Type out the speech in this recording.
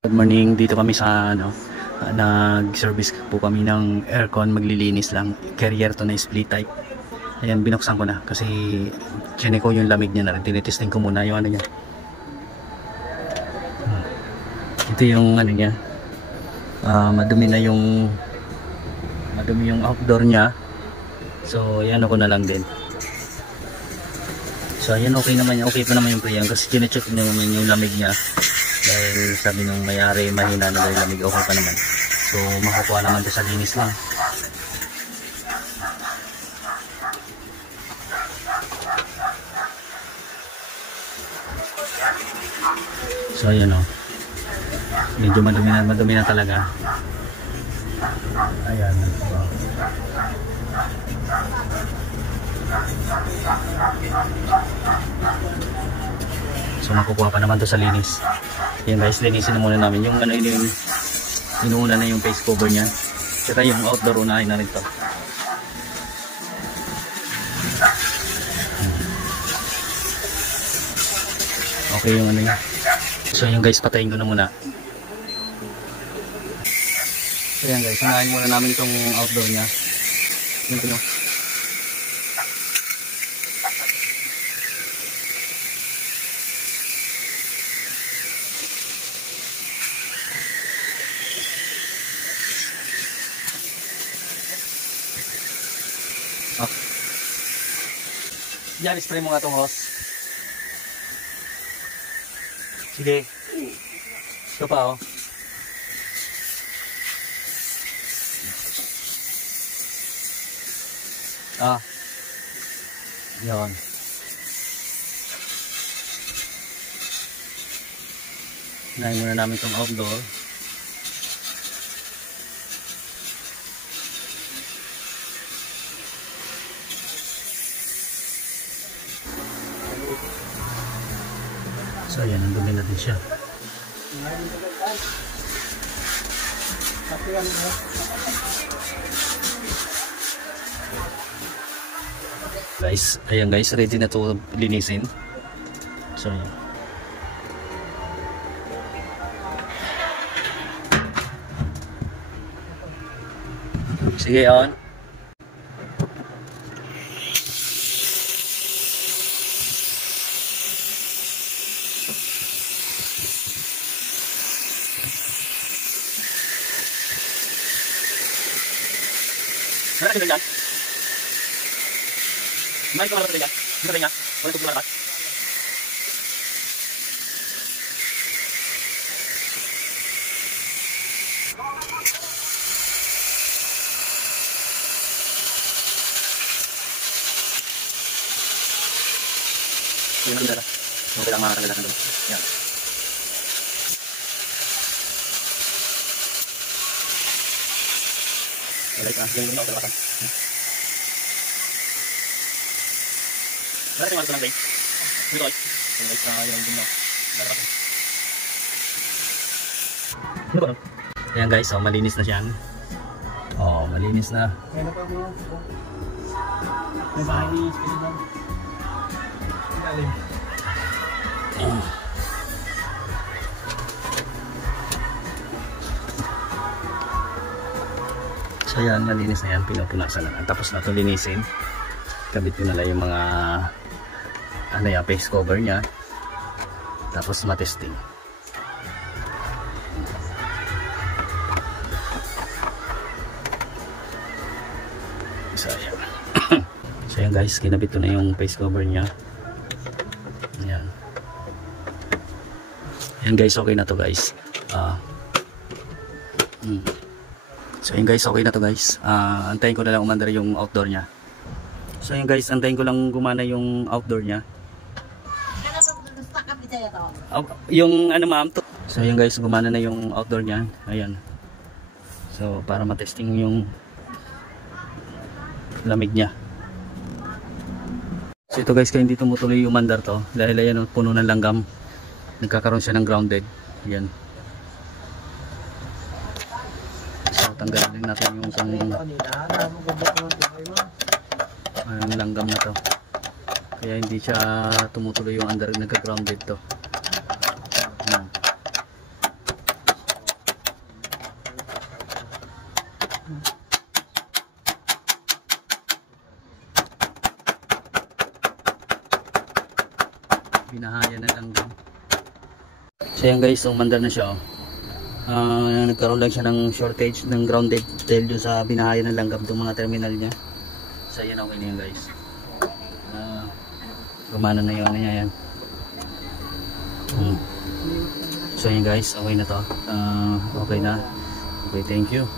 Good morning, dito kami sa nag-service po kami ng aircon, maglilinis lang. Carrier to na split type. Ayan, binuksan ko na kasi chinek ko yung lamig niya na rin. Tinitesting ko muna yung ano niya. Ito yung ano niya. Madumi yung outdoor niya. So, ayan ako na lang din. So, ayan, okay pa naman yung pre yan kasi chinecheck naman yung lamig niya. Dahil sabi nung mayari mahina na dahil lamig, okay pa naman. So makukuha naman ito sa linis lang. So ayan o, medyo madumi na talaga. Ayan. So makukuha pa naman to sa linis. Yan guys, linisin na muna namin yung ano, inuuna na yung face cover niya. Saka yung outdoor unahin na rin to. Okay yung ano niya. So yung guys, patayin ko na muna. So yan guys, unahin muna namin itong outdoor niya. Yung pino. Yan, spray mo nga itong hose. Sige. Ito pa, oh. Yan. Unahin muna namin itong outdoor. So ayan, nandun natin siya. Guys, ayan guys, ready na to linisin. So ayan. Sige, on. Mana tinggal jalan? Mana itu malah tinggal? Bisa tinggal? Boleh tunggu mana? Ini kan udah. Mau bilang mana dulu? Ya. Baik, yang belum udah makan. Berarti masuk nanti. Betul. Baik, yang belum udah makan. Ayan guys, so malinis na siya. Oh, malinis na. So yan, malinis na yan, pinupunasan na lang. Tapos na ito linisin. Kabit ko na lang yung mga ano yan, face cover nya. Tapos matesting. So yan. So yan guys, kinabit ko na yung face cover nya. Yan. Yan guys, okay na to guys. So yun guys, okay na to guys. Antayin ko na lang umandar yung outdoor nya. So yun guys, antayin ko lang gumana yung outdoor nya. Yung ano ma'am to. So yun guys, gumana na yung outdoor nya. Ayan. So para matesting yung lamig nya. So ito guys, kaya hindi tumutuloy yung umandar to. Dahil ayan, puno ng langgam. Nagkakaroon siya ng grounded. Ayan. Tanggalin natin yung langgam na to. Kaya hindi siya tumutuloy yung under, nagka-grounded to. Binahaya na lang din. So yan guys, umandar na siya. Nagkaroon lang siya ng shortage ng grounded dahil doon sa binahaya ng langgam itong mga terminal niya. So yan, okay na yan guys. Gumana na yung niya yan. So yan guys, okay na to. Okay na. Okay, thank you.